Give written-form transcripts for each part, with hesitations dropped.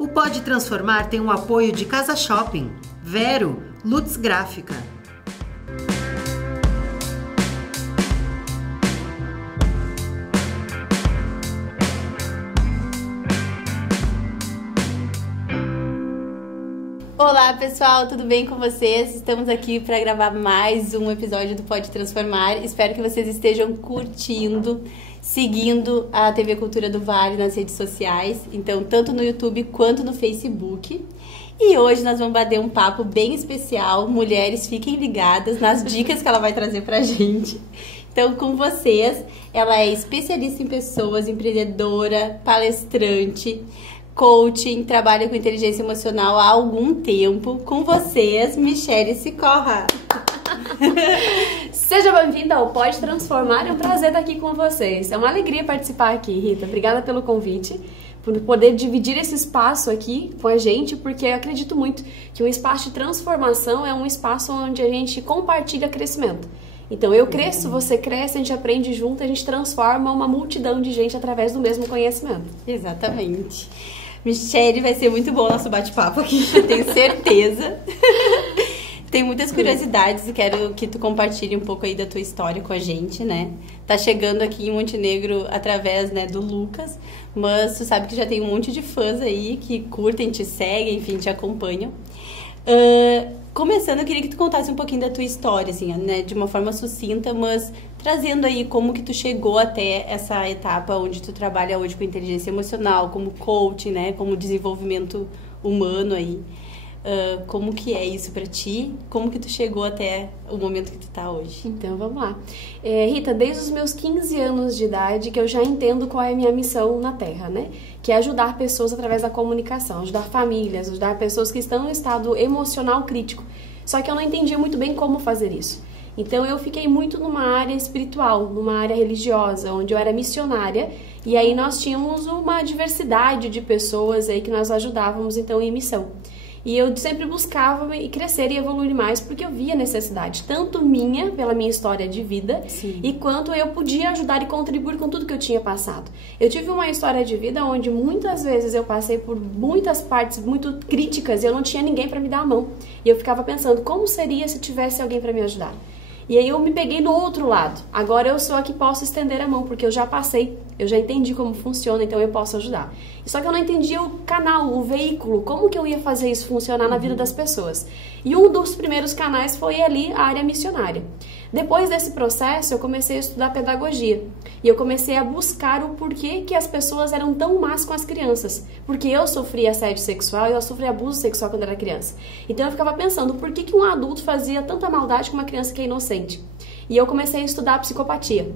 O Pode Transformar tem um apoio de Casa Shopping, Vero, Lutz Gráfica. Olá pessoal, tudo bem com vocês? Estamos aqui para gravar mais um episódio do Pode Transformar. Espero que vocês estejam curtindo, seguindo a TV Cultura do Vale nas redes sociais, então tanto no YouTube quanto no Facebook. E hoje nós vamos bater um papo bem especial. Mulheres, fiquem ligadas nas dicas que ela vai trazer pra gente. Então, com vocês, ela é especialista em pessoas, empreendedora, palestrante, coaching, trabalha com inteligência emocional há algum tempo. Com vocês, Michele Sicorra. Seja bem-vinda ao Pode Transformar, é um prazer estar aqui com vocês. É uma alegria participar aqui, Rita. Obrigada pelo convite, por poder dividir esse espaço aqui com a gente, porque eu acredito muito que um espaço de transformação é um espaço onde a gente compartilha crescimento. Então eu cresço, você cresce, a gente aprende junto, a gente transforma uma multidão de gente através do mesmo conhecimento. Exatamente. Michele, vai ser muito bom o nosso bate-papo aqui, eu tenho certeza. Tem muitas curiosidades e quero que tu compartilhe um pouco aí da tua história com a gente, né? Tá chegando aqui em Montenegro através, né, do Lucas, mas tu sabe que já tem um monte de fãs aí que curtem, te seguem, enfim, te acompanham. Começando, eu queria que tu contasse um pouquinho da tua história, assim, né, de uma forma sucinta, mas trazendo aí como que tu chegou até essa etapa onde tu trabalha hoje com inteligência emocional, como coaching, né, como desenvolvimento humano aí. Como que é isso pra ti? Como que tu chegou até o momento que tu tá hoje? Então, vamos lá. Rita, desde os meus 15 anos de idade que eu já entendo qual é a minha missão na Terra, né? Que é ajudar pessoas através da comunicação, ajudar famílias, ajudar pessoas que estão em estado emocional crítico. Só que eu não entendia muito bem como fazer isso. Então, eu fiquei muito numa área espiritual, numa área religiosa, onde eu era missionária. E aí nós tínhamos uma diversidade de pessoas aí que nós ajudávamos, então, em missão. E eu sempre buscava crescer e evoluir mais porque eu via necessidade, tanto minha, pela minha história de vida, sim, e quanto eu podia ajudar e contribuir com tudo que eu tinha passado. Eu tive uma história de vida onde muitas vezes eu passei por muitas partes muito críticas e eu não tinha ninguém para me dar a mão. E eu ficava pensando, como seria se tivesse alguém para me ajudar? E aí eu me peguei no outro lado. Agora eu sou a que posso estender a mão, porque eu já passei, eu já entendi como funciona, então eu posso ajudar. Só que eu não entendia o canal, o veículo, como que eu ia fazer isso funcionar na vida das pessoas. E um dos primeiros canais foi ali a área missionária. Depois desse processo, eu comecei a estudar pedagogia. E eu comecei a buscar o porquê que as pessoas eram tão más com as crianças. Porque eu sofri assédio sexual e eu sofri abuso sexual quando era criança. Então eu ficava pensando, por que um adulto fazia tanta maldade com uma criança que é inocente? E eu comecei a estudar psicopatia.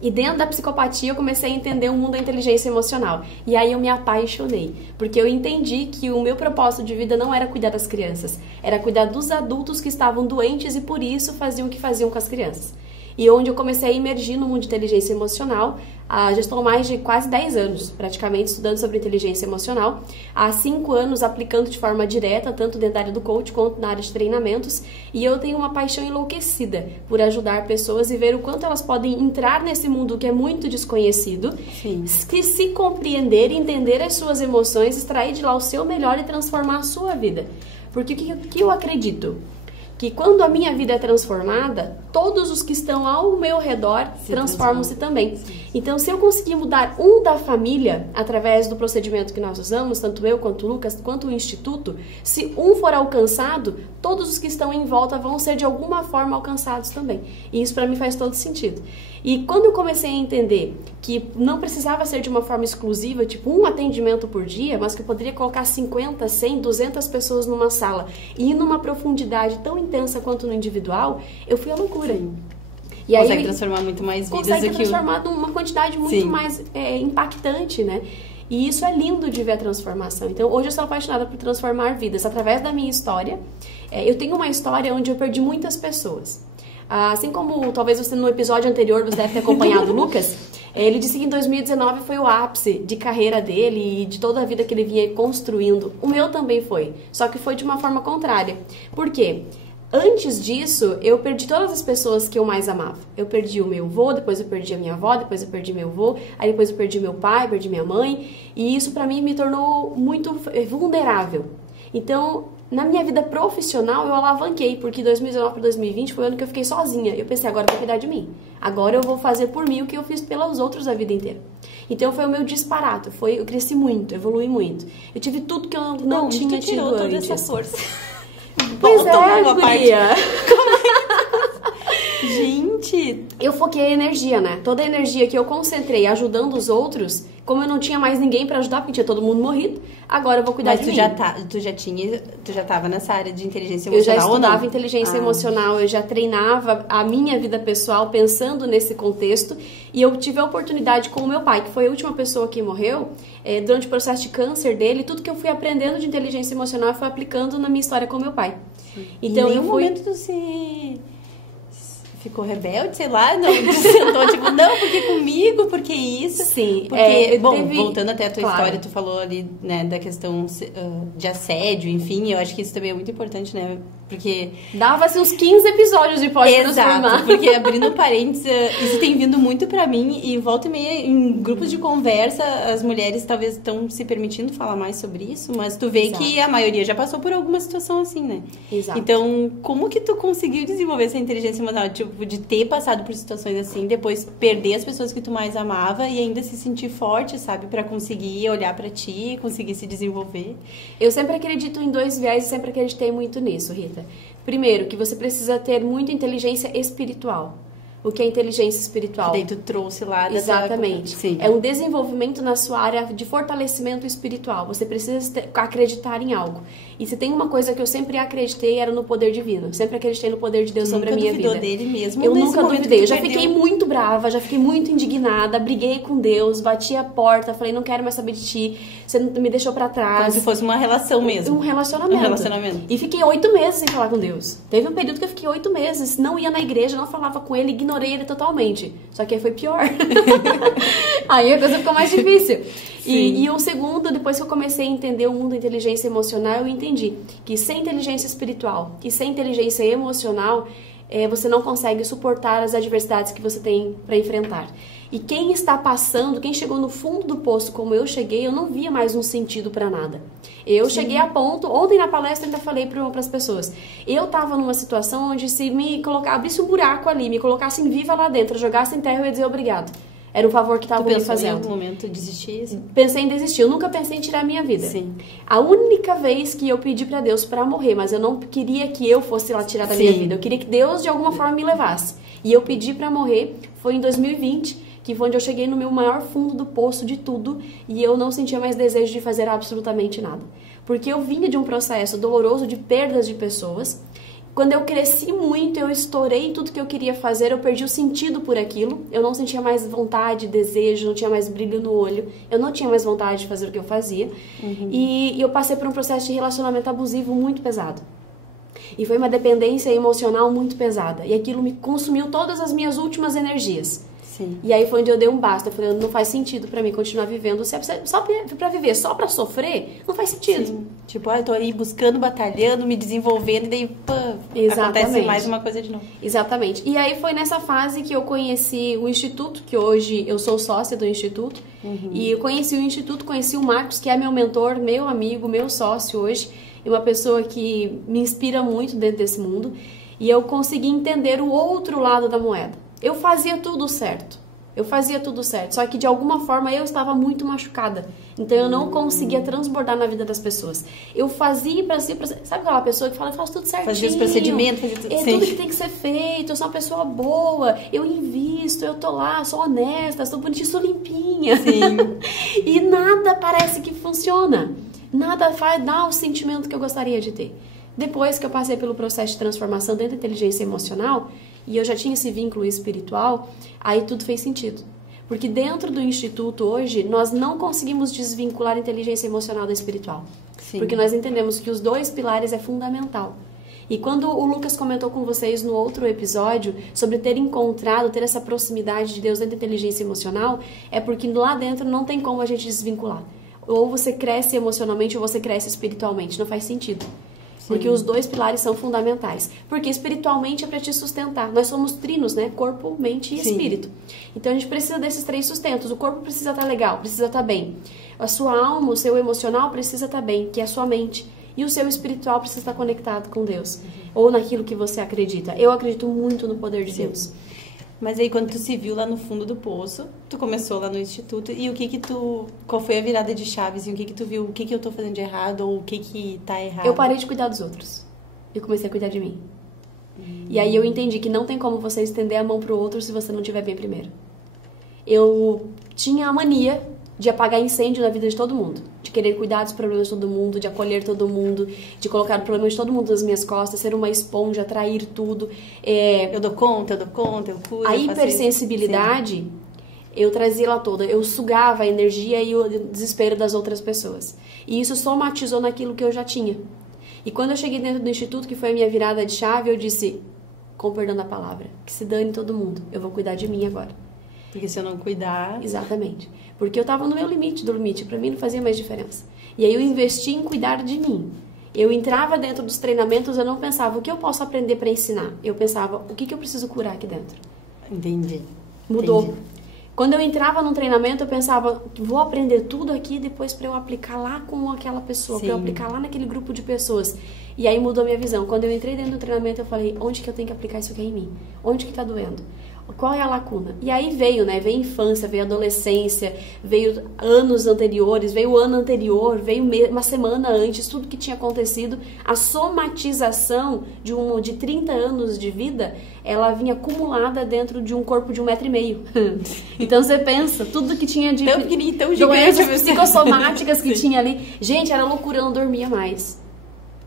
E dentro da psicopatia eu comecei a entender o mundo da inteligência emocional. E aí eu me apaixonei, porque eu entendi que o meu propósito de vida não era cuidar das crianças, era cuidar dos adultos que estavam doentes e por isso faziam o que faziam com as crianças. E onde eu comecei a imergir no mundo de inteligência emocional, já estou há mais de quase 10 anos, praticamente, estudando sobre inteligência emocional. Há 5 anos aplicando de forma direta, tanto dentro da área do coach quanto na área de treinamentos. E eu tenho uma paixão enlouquecida por ajudar pessoas e ver o quanto elas podem entrar nesse mundo que é muito desconhecido, sim, que se compreender, entender as suas emoções, extrair de lá o seu melhor e transformar a sua vida. Porque o que eu acredito? Que quando a minha vida é transformada, todos os que estão ao meu redor transformam-se também. Sim. Então, se eu conseguir mudar um da família, através do procedimento que nós usamos, tanto eu quanto o Lucas, quanto o Instituto, se um for alcançado, todos os que estão em volta vão ser de alguma forma alcançados também. E isso para mim faz todo sentido. E quando eu comecei a entender que não precisava ser de uma forma exclusiva, tipo um atendimento por dia, mas que eu poderia colocar 50, 100, 200 pessoas numa sala e ir numa profundidade tão intensa quanto no individual, eu fui à loucura. E consegue aí, transformar muito mais vidas do que... Consegue transformar numa quantidade muito sim, mais impactante, né? E isso é lindo de ver a transformação. Então, hoje eu sou apaixonada por transformar vidas através da minha história. Eu tenho uma história onde eu perdi muitas pessoas. Assim como, talvez você no episódio anterior você deve ter acompanhado o Lucas, ele disse que em 2019 foi o ápice de carreira dele e de toda a vida que ele vinha construindo. O meu também foi, só que foi de uma forma contrária. Por quê? Antes disso, eu perdi todas as pessoas que eu mais amava. Eu perdi o meu avô, depois eu perdi a minha avó, depois eu perdi meu avô, aí depois eu perdi meu pai, perdi minha mãe, e isso pra mim me tornou muito vulnerável. Então, na minha vida profissional, eu alavanquei, porque 2019 para 2020 foi o ano que eu fiquei sozinha. Eu pensei, agora eu vou cuidar de mim. Agora eu vou fazer por mim o que eu fiz pelos outros a vida inteira. Então foi o meu disparate, eu cresci muito, evolui muito. Eu tive tudo que eu não tinha tido tirou antes. toda essa força. Pois é, guria. Gente, Eu foquei a energia, né? Toda a energia que eu concentrei ajudando os outros, como eu não tinha mais ninguém pra ajudar, porque tinha todo mundo morrido, agora eu vou cuidar de mim. tu já tava nessa área de inteligência Eu já emocional ou não? estudava inteligência emocional, eu já treinava a minha vida pessoal pensando nesse contexto, e eu tive a oportunidade com o meu pai, que foi a última pessoa que morreu, durante o processo de câncer dele, tudo que eu fui aprendendo de inteligência emocional eu fui aplicando na minha história com o meu pai. Então, em nenhum momento tu ficou rebelde, sei lá, não, tu sentou tipo, não, porque comigo, porque isso. Sim. Porque, bom, teve... voltando até a tua Claro. história, tu falou ali, né, da questão de assédio, enfim, eu acho que isso também é muito importante, né, porque... Dava-se uns 15 episódios de Pode Transformar. Exato, porque abrindo parênteses, isso tem vindo muito pra mim e volta e meia em grupos de conversa, as mulheres talvez estão se permitindo falar mais sobre isso, mas tu vê Exato. que a maioria já passou por alguma situação assim, né? Exato. Então, como que tu conseguiu desenvolver essa inteligência emocional, tipo, de ter passado por situações assim, depois perder as pessoas que tu mais amava e ainda se sentir forte, sabe? Pra conseguir olhar pra ti, conseguir se desenvolver. Eu sempre acredito em dois viés e sempre acreditei muito nisso, Rita. Primeiro, que você precisa ter muita inteligência espiritual. O que é inteligência espiritual? Daí tu trouxe lá dessa... Exatamente. Sim. É um desenvolvimento na sua área de fortalecimento espiritual. Você precisa acreditar em algo. E se tem uma coisa que eu sempre acreditei, era no poder divino. Eu sempre acreditei no poder de Deus sobre a minha vida. Nunca duvidou dele mesmo? Eu nesse nunca momento duvidei. que Eu já tu fiquei perdeu? muito brava, já fiquei muito indignada, briguei com Deus, bati a porta, falei, não quero mais saber de ti, você não me deixou pra trás. Como se fosse uma relação mesmo. Um relacionamento. Um relacionamento. E fiquei 8 meses sem falar com Deus. Teve um período que eu fiquei 8 meses, não ia na igreja, não falava com ele, ignorei ele totalmente. Só que aí foi pior. Aí a coisa ficou mais difícil. E o segundo, depois que eu comecei a entender o mundo da inteligência emocional, eu entendi que sem inteligência espiritual e sem inteligência emocional, você não consegue suportar as adversidades que você tem para enfrentar. E quem está passando, quem chegou no fundo do poço como eu cheguei, eu não via mais um sentido para nada. Eu cheguei a ponto, ontem na palestra ainda falei para as pessoas, eu estava numa situação onde se me abrisse um buraco ali, me colocassem viva lá dentro, jogassem em terra, eu ia dizer obrigado. Era um favor que estavam me Tu pensou em fazendo. algum momento desistir? Assim? Pensei em desistir, eu nunca pensei em tirar a minha vida. Sim. A única vez que eu pedi pra Deus pra morrer, mas eu não queria que eu fosse lá tirar da minha vida. Eu queria que Deus de alguma forma me levasse. E eu pedi pra morrer, foi em 2020, que foi onde eu cheguei no meu maior fundo do poço de tudo e eu não sentia mais desejo de fazer absolutamente nada. Porque eu vinha de um processo doloroso de perdas de pessoas. Quando eu cresci muito, eu estourei tudo que eu queria fazer, eu perdi o sentido por aquilo, eu não sentia mais vontade, desejo, não tinha mais brilho no olho, eu não tinha mais vontade de fazer o que eu fazia. E eu passei por um processo de relacionamento abusivo muito pesado. E foi uma dependência emocional muito pesada. E aquilo me consumiu todas as minhas últimas energias. Sim. E aí foi onde eu dei um basta. Eu falei, não faz sentido pra mim continuar vivendo. Só pra viver, só pra sofrer, não faz sentido. Sim. Tipo, eu tô aí buscando, batalhando, me desenvolvendo, e daí, acontece mais uma coisa de novo. Exatamente. E aí foi nessa fase que eu conheci o Instituto, que hoje eu sou sócia do Instituto. E eu conheci o Instituto, conheci o Marcos, que é meu mentor, meu amigo, meu sócio hoje. E uma pessoa que me inspira muito dentro desse mundo. E eu consegui entender o outro lado da moeda. Eu fazia tudo certo. Só que de alguma forma eu estava muito machucada. Então eu não conseguia transbordar na vida das pessoas. Eu fazia pra si. Sabe aquela pessoa que fala, eu faço tudo certinho. Fazia os procedimentos, fazia tudo É tudo que tem que ser feito, eu sou uma pessoa boa, eu invisto, eu tô lá, sou honesta, sou bonitinha, sou limpinha. Sim. E nada parece que funciona. Nada dá o sentimento que eu gostaria de ter. Depois que eu passei pelo processo de transformação dentro da inteligência emocional, e eu já tinha esse vínculo espiritual, aí tudo fez sentido. Porque dentro do Instituto hoje, nós não conseguimos desvincular a inteligência emocional da espiritual. Sim. Porque nós entendemos que os dois pilares é fundamental. E quando o Lucas comentou com vocês no outro episódio sobre ter encontrado, ter essa proximidade de Deus dentro da inteligência emocional, é porque lá dentro não tem como a gente desvincular. Ou você cresce emocionalmente ou você cresce espiritualmente, não faz sentido. Porque os dois pilares são fundamentais. Porque espiritualmente é para te sustentar. Nós somos trinos, né? Corpo, mente e espírito. Então a gente precisa desses 3 sustentos. O corpo precisa estar legal, precisa estar bem. A sua alma, o seu emocional precisa estar bem, que é a sua mente. E o seu espiritual precisa estar conectado com Deus. Ou naquilo que você acredita. Eu acredito muito no poder de Deus. Mas aí quando tu se viu lá no fundo do poço, tu começou lá no instituto, e qual foi a virada de chaves, e o que tu viu, o que eu tô fazendo de errado, ou o que tá errado? Eu parei de cuidar dos outros. Eu comecei a cuidar de mim. E aí eu entendi que não tem como você estender a mão pro outro se você não estiver bem primeiro. Eu tinha a mania de apagar incêndio na vida de todo mundo. De querer cuidar dos problemas de todo mundo, de acolher todo mundo, de colocar o problema de todo mundo nas minhas costas, ser uma esponja, atrair tudo. Eu dou conta, eu curo. A hipersensibilidade, eu trazia ela toda. Eu sugava a energia e o desespero das outras pessoas. E isso somatizou naquilo que eu já tinha. E quando eu cheguei dentro do instituto, que foi a minha virada de chave, eu disse, com perdão da palavra, que se dane todo mundo, eu vou cuidar de mim agora. Porque se eu não cuidar... Exatamente. Porque eu tava no meu limite do limite, pra mim não fazia mais diferença. E aí eu investi em cuidar de mim. Eu entrava dentro dos treinamentos, eu não pensava o que eu posso aprender pra ensinar. Eu pensava, o que eu preciso curar aqui dentro? Entendi. Mudou. Entendi. Quando eu entrava num treinamento, eu pensava, vou aprender tudo aqui depois pra eu aplicar lá com aquela pessoa, pra eu aplicar lá naquele grupo de pessoas. E aí mudou a minha visão. Quando eu entrei dentro do treinamento, eu falei, onde que eu tenho que aplicar isso aqui em mim? Onde que tá doendo? Qual é a lacuna? E aí veio, né? Veio infância, veio adolescência, veio anos anteriores, veio o ano anterior, veio uma semana antes, tudo que tinha acontecido. A somatização de 30 anos de vida, ela vinha acumulada dentro de um corpo de 1,5 m. Então você pensa, tudo que tinha de doenças psicossomáticas que tinha ali. Gente, era loucura, eu não dormia mais.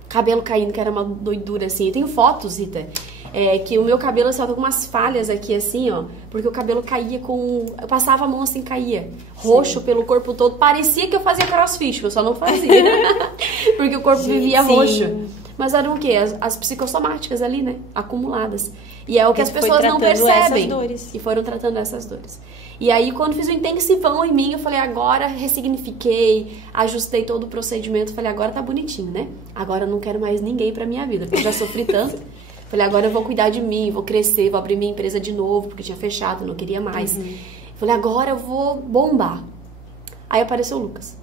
Cabelo caindo, que era uma doidura assim. Eu tenho fotos, Rita. Que o meu cabelo estava com umas falhas aqui assim, ó, porque o cabelo caía eu passava a mão assim, caía, roxo pelo corpo todo, parecia que eu fazia crossfit, eu só não fazia, porque o corpo vivia roxo. Mas eram o quê? As psicossomáticas ali, né, acumuladas. E é o que as pessoas não percebem. E foram tratando essas dores. E aí, quando fiz o intensivão em mim, eu falei, agora ressignifiquei, ajustei todo o procedimento, falei, agora tá bonitinho, né? Agora eu não quero mais ninguém pra minha vida, porque eu já sofri tanto. Falei, agora eu vou cuidar de mim, vou crescer, vou abrir minha empresa de novo, porque tinha fechado, não queria mais. Falei, agora eu vou bombar. Aí apareceu o Lucas.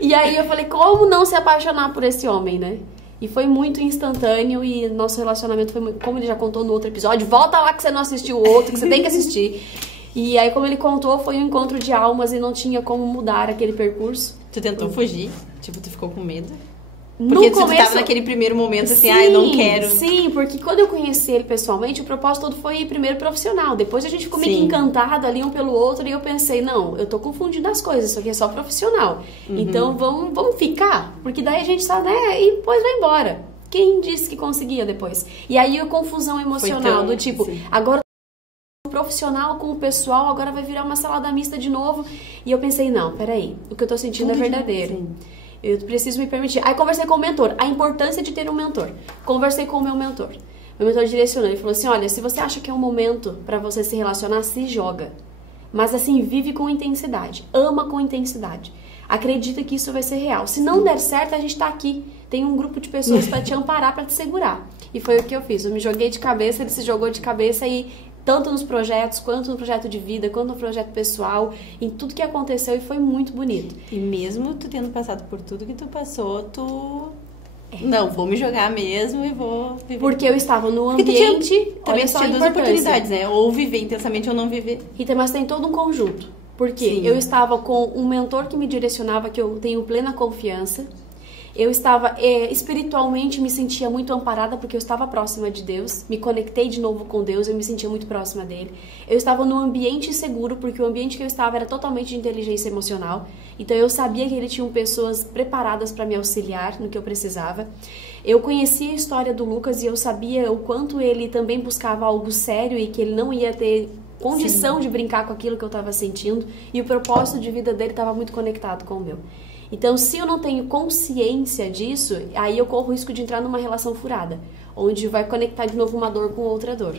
E aí eu falei, como não se apaixonar por esse homem, né? E foi muito instantâneo e nosso relacionamento foi muito... Como ele já contou no outro episódio, volta lá que você não assistiu o outro, que você tem que assistir. E aí, como ele contou, foi um encontro de almas e não tinha como mudar aquele percurso. Tu tentou fugir? Tipo, tu ficou com medo? No Porque começo, tu tava naquele primeiro momento assim, eu não quero. Sim, porque quando eu conheci ele pessoalmente, o propósito todo foi primeiro profissional. Depois a gente ficou meio encantado ali um pelo outro e eu pensei, não, eu tô confundindo as coisas, isso aqui é só profissional. Então vamos ficar, porque daí a gente só, né, e depois vai embora. Quem disse que conseguia depois? E aí a confusão emocional do tipo, agora o profissional com o pessoal, agora vai virar uma salada mista de novo. E eu pensei, não, peraí, o que eu tô sentindo é verdadeiro. Eu preciso me permitir. Aí conversei com o mentor. A importância de ter um mentor. Conversei com o meu mentor. Meu mentor direcionou. Ele falou assim, olha, se você acha que é um momento pra você se relacionar, se joga. Mas assim, vive com intensidade. Ama com intensidade. Acredita que isso vai ser real. Se não der certo, a gente tá aqui. Tem um grupo de pessoas pra te amparar, pra te segurar. E foi o que eu fiz. Eu me joguei de cabeça, ele se jogou de cabeça e... Tanto nos projetos, quanto no projeto de vida, quanto no projeto pessoal, em tudo que aconteceu e foi muito bonito. E mesmo tu tendo passado por tudo que tu passou, tu... Não, vou me jogar mesmo e vou viver. Porque eu estava no ambiente... Também tinha duas oportunidades, né? Ou viver intensamente ou não viver. Rita, mas tem todo um conjunto. Porque eu estava com um mentor que me direcionava, que eu tenho plena confiança. Eu estava espiritualmente, me sentia muito amparada porque eu estava próxima de Deus, me conectei de novo com Deus, eu me sentia muito próxima dele. Eu estava num ambiente seguro porque o ambiente que eu estava era totalmente de inteligência emocional, então eu sabia que ele tinha pessoas preparadas para me auxiliar no que eu precisava. Eu conhecia a história do Lucas e eu sabia o quanto ele também buscava algo sério e que ele não ia ter condição de brincar com aquilo que eu estava sentindo, e o propósito de vida dele estava muito conectado com o meu. Então, se eu não tenho consciência disso, aí eu corro o risco de entrar numa relação furada, onde vai conectar de novo uma dor com outra dor.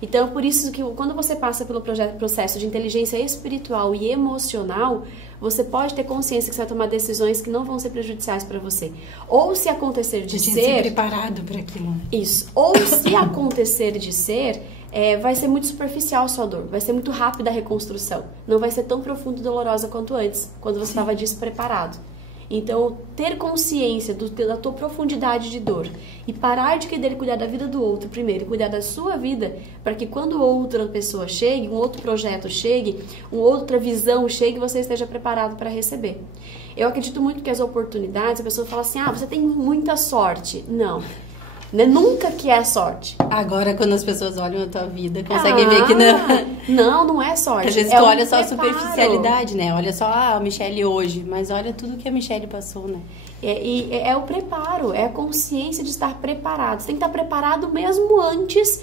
Então, por isso que quando você passa pelo processo de inteligência espiritual e emocional, você pode ter consciência que você vai tomar decisões que não vão ser prejudiciais para você. Ou se acontecer de Você ser... tinha se preparado para aquilo. Isso. Ou se acontecer de ser, vai ser muito superficial a sua dor. Vai ser muito rápida a reconstrução. Não vai ser tão profunda e dolorosa quanto antes, quando você estava despreparado. Então, ter consciência da tua profundidade de dor e parar de querer cuidar da vida do outro primeiro e cuidar da sua vida, para que quando outra pessoa chegue, um outro projeto chegue, uma outra visão chegue, você esteja preparado para receber. Eu acredito muito que as oportunidades, a pessoa fala assim, você tem muita sorte. Não. Nunca que é sorte. Agora, quando as pessoas olham a tua vida, conseguem ver que não. Não é sorte. Às vezes tu olha só a superficialidade, né? Olha só a Michelle hoje, mas olha tudo que a Michelle passou, né? É o preparo, é a consciência de estar preparado. Você tem que estar preparado mesmo antes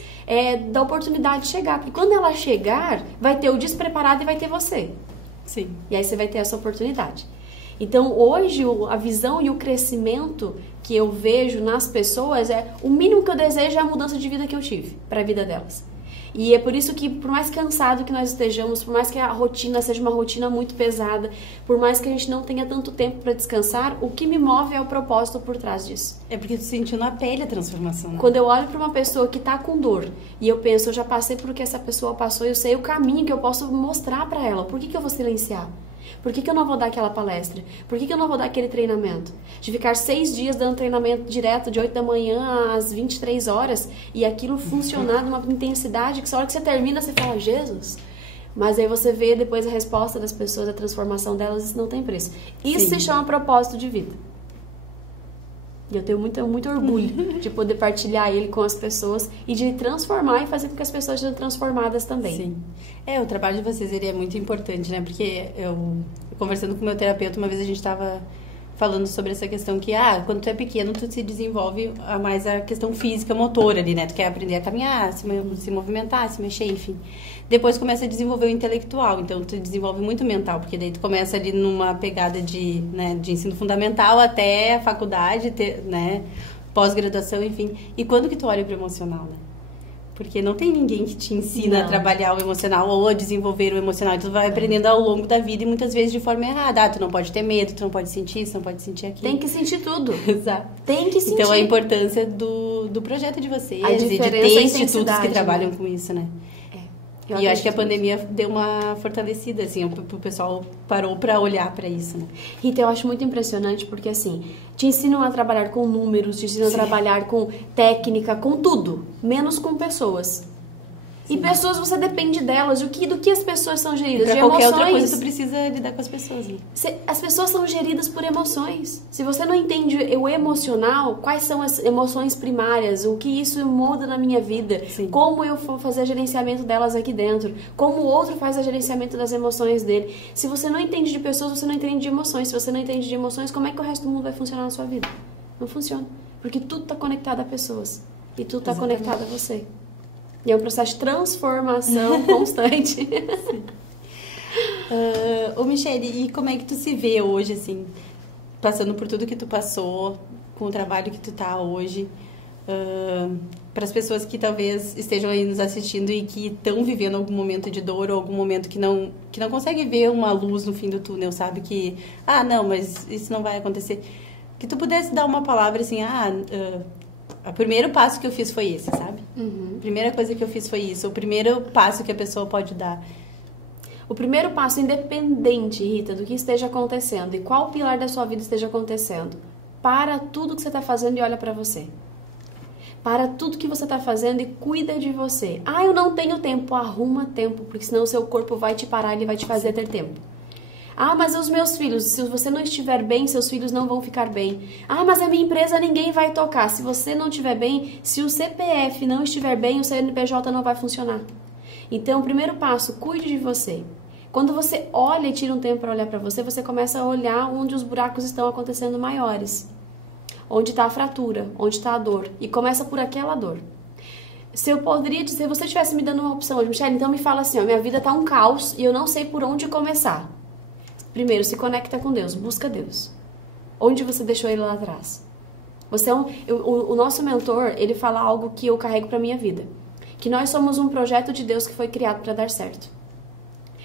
da oportunidade chegar. Porque quando ela chegar, vai ter o despreparado e vai ter você. Sim. E aí você vai ter essa oportunidade. Então, hoje, a visão e o crescimento que eu vejo nas pessoas o mínimo que eu desejo é a mudança de vida que eu tive para a vida delas. E é por isso que, por mais cansado que nós estejamos, por mais que a rotina seja uma rotina muito pesada, por mais que a gente não tenha tanto tempo para descansar, o que me move é o propósito por trás disso. É porque tu sentiu na pele a transformação, né? Quando eu olho para uma pessoa que está com dor e eu penso, eu já passei por o que essa pessoa passou, eu sei o caminho que eu posso mostrar para ela. Por que eu vou silenciar? Por que eu não vou dar aquela palestra? Por que eu não vou dar aquele treinamento? De ficar 6 dias dando treinamento direto de 8 da manhã às 23 horas e aquilo funcionar numa intensidade que só hora que você termina você fala, Jesus... Mas aí você vê depois a resposta das pessoas, a transformação delas, isso não tem preço. Isso se chama propósito de vida. E eu tenho muito orgulho de poder partilhar ele com as pessoas e de transformar e fazer com que as pessoas sejam transformadas também. Sim. O trabalho de vocês ele é muito importante, né? Porque eu conversando com o meu terapeuta, uma vez a gente estava falando sobre essa questão que, quando tu é pequeno, tu se desenvolve mais a questão física, motora ali, né? Tu quer aprender a caminhar, se movimentar, se mexer, enfim. Depois começa a desenvolver o intelectual, então tu desenvolve muito mental, porque daí tu começa ali numa pegada de ensino fundamental até a faculdade, né? Pós-graduação, enfim. E quando que tu olha pro emocional, né? Porque não tem ninguém que te ensina a trabalhar o emocional ou a desenvolver o emocional. Tu vai aprendendo ao longo da vida e muitas vezes de forma errada. Tu não pode ter medo, tu não pode sentir isso, não pode sentir aquilo. Tem que sentir tudo. Exato. Tem que sentir. Então, a importância do projeto de vocês e de ter institutos que trabalham com isso, né? E eu acho que a pandemia deu uma fortalecida, assim, o pessoal parou para olhar para isso, né? Rita, eu acho muito impressionante porque, assim, te ensinam a trabalhar com números, te ensinam a trabalhar com técnica, com tudo, menos com pessoas. Sim. E pessoas, você depende delas, do que as pessoas são geridas? Pra de qualquer emoções. outra coisa, tu precisa lidar com as pessoas, né? As pessoas são geridas por emoções. Se você não entende o emocional, quais são as emoções primárias, o que isso muda na minha vida, Sim. como eu vou fazer gerenciamento delas aqui dentro, como o outro faz o gerenciamento das emoções dele. Se você não entende de pessoas, você não entende de emoções. Se você não entende de emoções, como é que o resto do mundo vai funcionar na sua vida? Não funciona. Porque tudo está conectado a pessoas. E tudo está conectado a você. E é um processo de transformação constante. Ô Michelle, e como é que tu se vê hoje, assim, passando por tudo que tu passou, com o trabalho que tu tá hoje, para as pessoas que talvez estejam aí nos assistindo e que estão vivendo algum momento de dor ou algum momento que não consegue ver uma luz no fim do túnel, sabe? Que, não, mas isso não vai acontecer. Que tu pudesse dar uma palavra assim, o primeiro passo que eu fiz foi esse, sabe? Uhum. A primeira coisa que eu fiz foi isso. O primeiro passo que a pessoa pode dar. O primeiro passo, independente, Rita, do que esteja acontecendo e qual pilar da sua vida esteja acontecendo, para tudo que você está fazendo e olha para você. Para tudo que você está fazendo e cuida de você. Eu não tenho tempo. Arruma tempo, porque senão o seu corpo vai te parar e ele vai te fazer ter tempo. Mas os meus filhos, se você não estiver bem, seus filhos não vão ficar bem. Mas a minha empresa ninguém vai tocar. Se você não estiver bem, se o CPF não estiver bem, o CNPJ não vai funcionar. Então, o primeiro passo, cuide de você. Quando você olha e tira um tempo para olhar para você, você começa a olhar onde os buracos estão acontecendo maiores. Onde está a fratura, onde está a dor. E começa por aquela dor. Se você estivesse me dando uma opção hoje, Michelle, então me fala assim, minha vida está um caos e eu não sei por onde começar. Primeiro, se conecta com Deus, busca Deus. Onde você deixou Ele lá atrás? O nosso mentor, ele fala algo que eu carrego para minha vida. Que nós somos um projeto de Deus que foi criado para dar certo.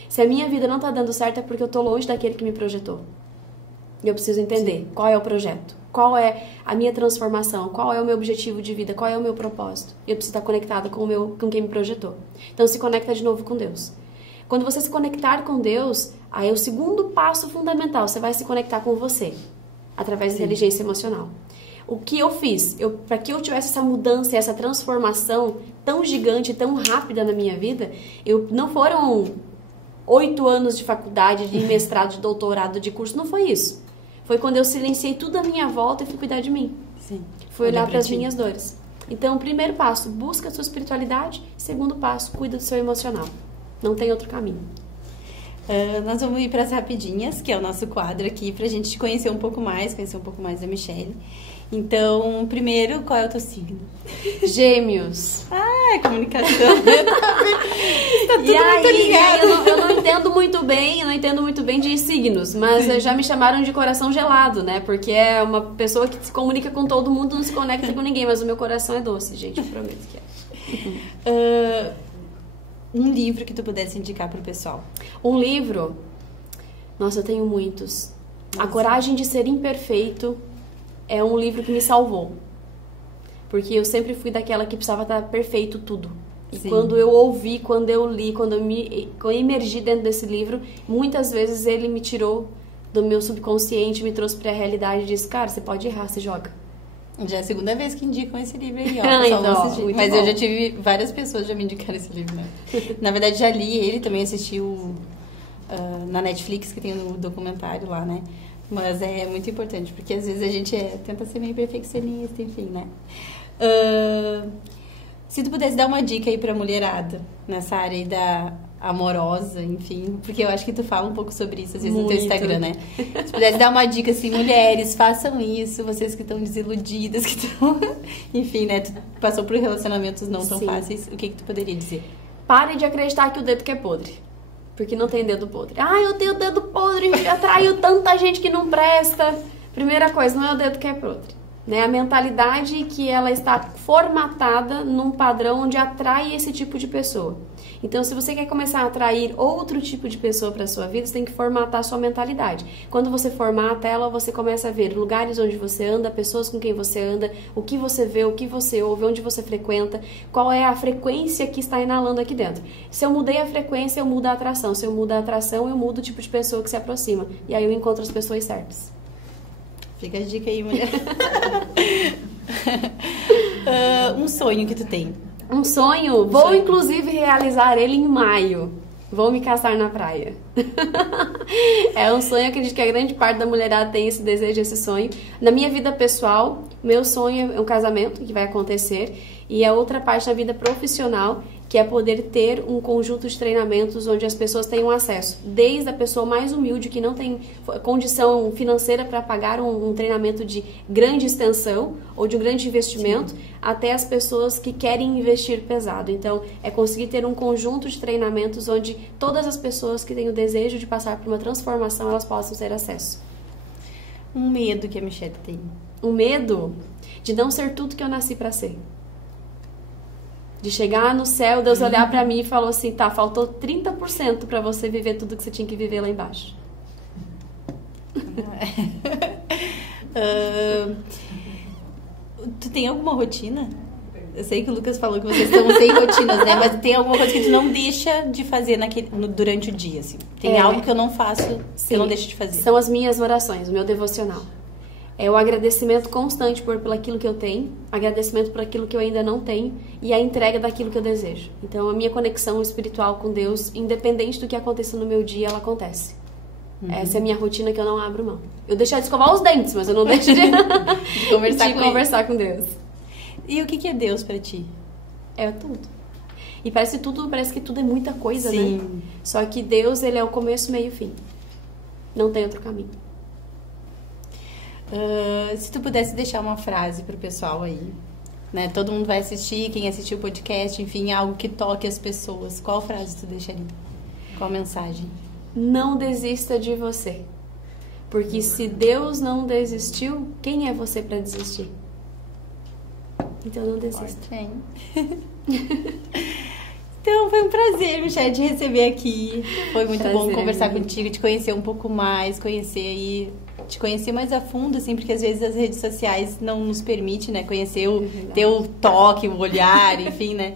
Se a minha vida não tá dando certo é porque eu tô longe daquele que me projetou. E eu preciso entender qual é o projeto, qual é a minha transformação, qual é o meu objetivo de vida, qual é o meu propósito. E eu preciso estar conectada com quem me projetou. Então se conecta de novo com Deus. Quando você se conectar com Deus, aí é o segundo passo fundamental, você vai se conectar com você, através da inteligência emocional. O que eu fiz? Para que eu tivesse essa mudança, essa transformação tão gigante, tão rápida na minha vida, não foram 8 anos de faculdade, de mestrado, de doutorado, de curso, não foi isso. Foi quando eu silenciei tudo à minha volta e fui cuidar de mim. Sim. Foi olhar para as minhas dores. Então, primeiro passo, busca a sua espiritualidade. Segundo passo, cuida do seu emocional. Não tem outro caminho. Nós vamos ir para as rapidinhas, que é o nosso quadro aqui, pra gente te conhecer um pouco mais da Michelle. Então, primeiro, qual é o teu signo? Gêmeos. Comunicação. Tá tudo muito ligado. Eu não entendo muito bem de signos, mas já me chamaram de coração gelado, né? Porque é uma pessoa que se comunica com todo mundo, não se conecta com ninguém, mas o meu coração é doce, gente, eu prometo que é. Um livro que tu pudesse indicar pro pessoal. Um livro? Nossa, eu tenho muitos. A Coragem de Ser Imperfeito é um livro que me salvou. Porque eu sempre fui daquela que precisava estar perfeito tudo. E quando eu ouvi, quando eu li, quando eu emergi dentro desse livro, muitas vezes ele me tirou do meu subconsciente, me trouxe pra realidade e disse, cara, você pode errar, você joga. Já é a segunda vez que indicam esse livro aí, ó. Então, mas bom. Eu já tive várias pessoas que já me indicaram esse livro, né? Na verdade, já li ele, também assisti na Netflix, que tem o documentário lá, né? Mas é muito importante, porque às vezes a gente tenta ser meio perfeccionista, enfim, né? Se tu pudesse dar uma dica aí pra mulherada, nessa área aí da amorosa, enfim, porque eu acho que tu fala um pouco sobre isso às vezes no teu Instagram, né? Se pudesse dar uma dica assim, mulheres, façam isso, vocês que estão desiludidas, que estão... Enfim, né? Tu passou por relacionamentos não tão fáceis, o que tu poderia dizer? Pare de acreditar que o dedo que é podre. Porque não tem dedo podre. Eu tenho dedo podre, atraiu tanta gente que não presta. Primeira coisa, não é o dedo que é podre. Né? A mentalidade que ela está formatada num padrão onde atrai esse tipo de pessoa. Então, se você quer começar a atrair outro tipo de pessoa para a sua vida, você tem que formatar a sua mentalidade. Quando você formata ela, você começa a ver lugares onde você anda, pessoas com quem você anda, o que você vê, o que você ouve, onde você frequenta, qual é a frequência que está inalando aqui dentro. Se eu mudei a frequência, eu mudo a atração. Se eu mudo a atração, eu mudo o tipo de pessoa que se aproxima. E aí eu encontro as pessoas certas. Fica a dica aí, mulher. Um sonho que tu tem. Um sonho? Vou inclusive realizar ele em maio. Vou me casar na praia. É um sonho, acredito que a grande parte da mulherada tem esse desejo, esse sonho. Na minha vida pessoal, meu sonho é um casamento que vai acontecer. E a outra parte na vida profissional, que é poder ter um conjunto de treinamentos onde as pessoas tenham acesso. Desde a pessoa mais humilde, que não tem condição financeira para pagar um treinamento de grande extensão ou de um grande investimento, até as pessoas que querem investir pesado. Então, é conseguir ter um conjunto de treinamentos onde todas as pessoas que têm o desejo de passar por uma transformação, elas possam ter acesso. Um medo que a Michelle tem. Um medo de não ser tudo que eu nasci para ser. De chegar no céu, Deus olhar pra mim e falou assim, tá, faltou 30% pra você viver tudo que você tinha que viver lá embaixo. Tu tem alguma rotina? Eu sei que o Lucas falou que vocês estão sem rotinas, né? Mas tem alguma coisa que tu não deixa de fazer durante o dia, assim? Tem algo que eu não faço, que eu não deixo de fazer? São as minhas orações, o meu devocional. É o agradecimento constante por aquilo que eu tenho, agradecimento por aquilo que eu ainda não tenho e a entrega daquilo que eu desejo. Então, a minha conexão espiritual com Deus, independente do que aconteça no meu dia, ela acontece. Essa é a minha rotina que eu não abro mão. Eu deixo de escovar os dentes, mas eu não deixo de conversar com Deus. E o que é Deus pra ti? É tudo. E parece que tudo é muita coisa, né? Só que Deus, ele é o começo, meio e fim. Não tem outro caminho. Se tu pudesse deixar uma frase pro pessoal aí, né? Todo mundo vai assistir, quem assistiu o podcast, enfim, algo que toque as pessoas. Qual frase tu deixaria? Qual mensagem? Não desista de você. Porque se Deus não desistiu, quem é você para desistir? Então não desista. Então, foi um prazer, Michelle, te receber aqui. Foi muito bom conversar contigo, te conhecer um pouco mais, te conhecer mais a fundo, assim, porque às vezes as redes sociais não nos permitem, né, conhecer ter o toque, o olhar, enfim, né.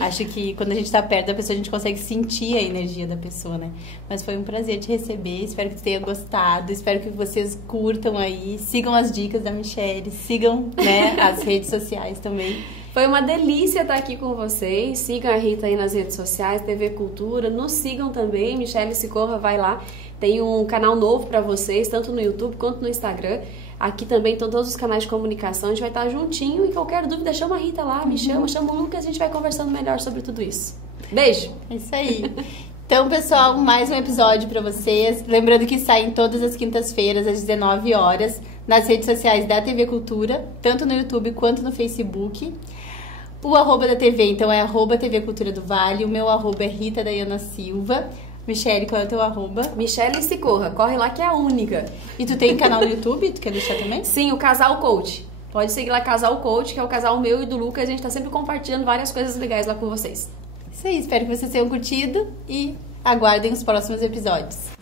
Acho que quando a gente tá perto da pessoa, a gente consegue sentir a energia da pessoa, né. Mas foi um prazer te receber, espero que tu tenha gostado, espero que vocês curtam aí, sigam as dicas da Michelle, sigam, né, as redes sociais também. Foi uma delícia estar aqui com vocês. Sigam a Rita aí nas redes sociais, TV Cultura. Nos sigam também. Michelle Sicorra, vai lá. Tem um canal novo para vocês, tanto no YouTube quanto no Instagram. Aqui também estão todos os canais de comunicação. A gente vai estar juntinho e qualquer dúvida, chama a Rita lá, me chama o Lucas, a gente vai conversando melhor sobre tudo isso. Beijo! É isso aí. Então, pessoal, mais um episódio para vocês. Lembrando que saem todas as quintas-feiras, às 19 horas, nas redes sociais da TV Cultura, tanto no YouTube quanto no Facebook. O arroba da TV, então, é arroba TV Cultura do Vale. O meu arroba é Rita Dayana Silva. Michelle, qual é o teu arroba? Michelle Sicorra, corre lá que é a única. E tu tem canal no YouTube? Tu quer deixar também? Sim, o Casal Coach. Pode seguir lá, Casal Coach, que é o casal meu e do Lucas. A gente tá sempre compartilhando várias coisas legais lá com vocês. Isso aí, espero que vocês tenham curtido e aguardem os próximos episódios.